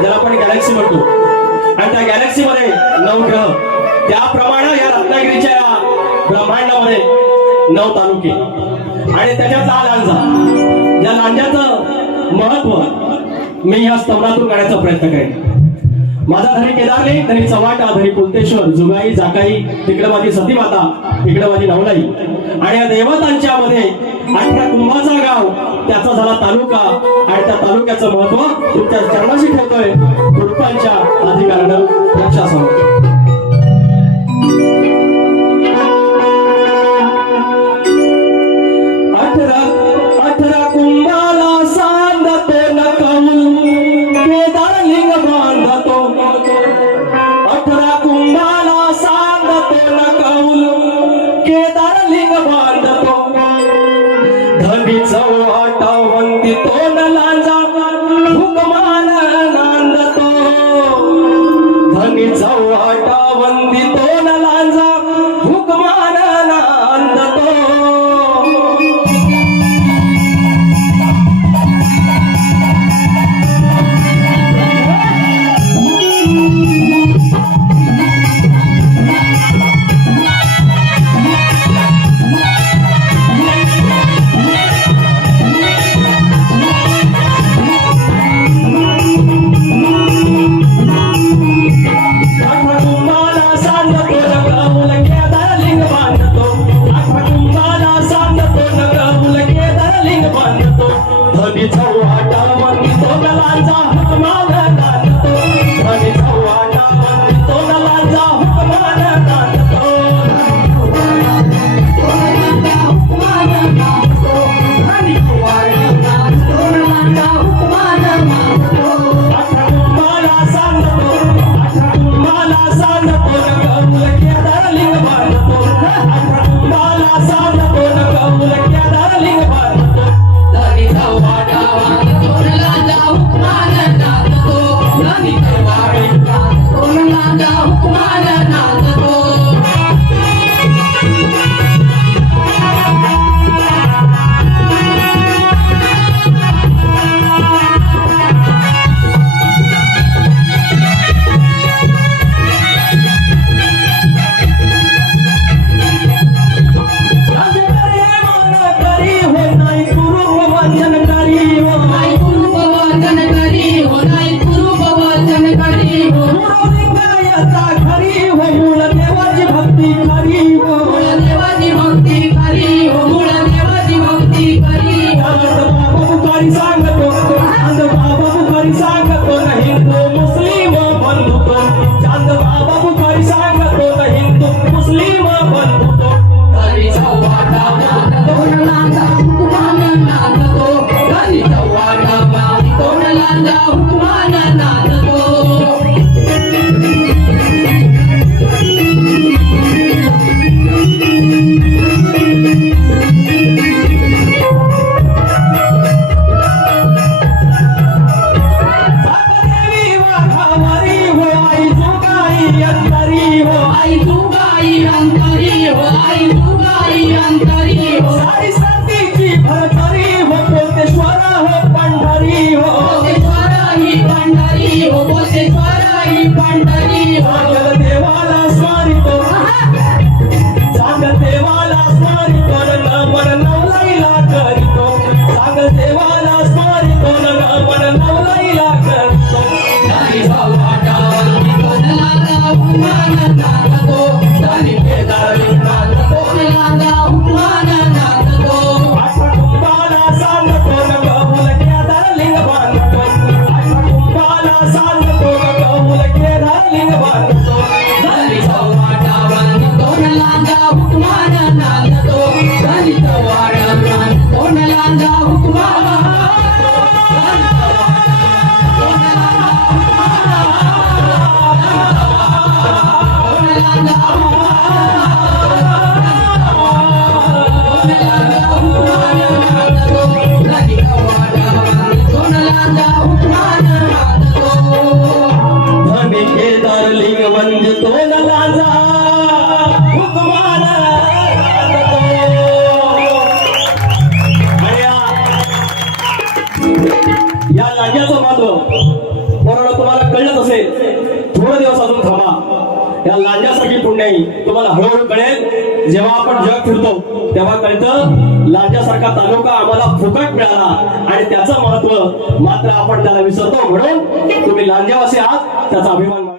ज्याला आपण गॅलेक्सी म्हणतो. आणि त्या गॅलेक्सीमध्ये नऊ ग्रह. त्याप्रमाणे या रत्नागिरीच्या या ब्रह्मांडामध्ये नऊ तालुके. आणि त्याच्यातला लांजा या लांजाचं महत्त्व मी या स्तवनातून काढायचा प्रयत्न करेन. माझा धरी केदारली तरी चव्हाटा धरी कुलतेश्वर जुगाई जाकाई तिकडे माझी सतीमाता तिकडे माझी नवलाई. आणि या देवतांच्या मध्ये अठरा कुंभाचा गाव त्याचा झाला तालुका. आणि त्या तालुक्याचं महत्त्व तुमच्या चरणाशी ठेवतोय. कुटुंबांच्या आम्ही जाऊ आटावंती तो न धनी जाऊ आटावंती तो অন্তরি Yolanda. कोण नाही तुम्हाला हळूहळू कळेल. जेव्हा आपण जग फिरतो तेव्हा कळतं लाजासारखा तालुका आम्हाला फुकट मिळाला. आणि त्याचं महत्त्व मात्र आपण त्याला विसरतो म्हणून तुम्ही लांजावासी आहात त्याचा अभिमान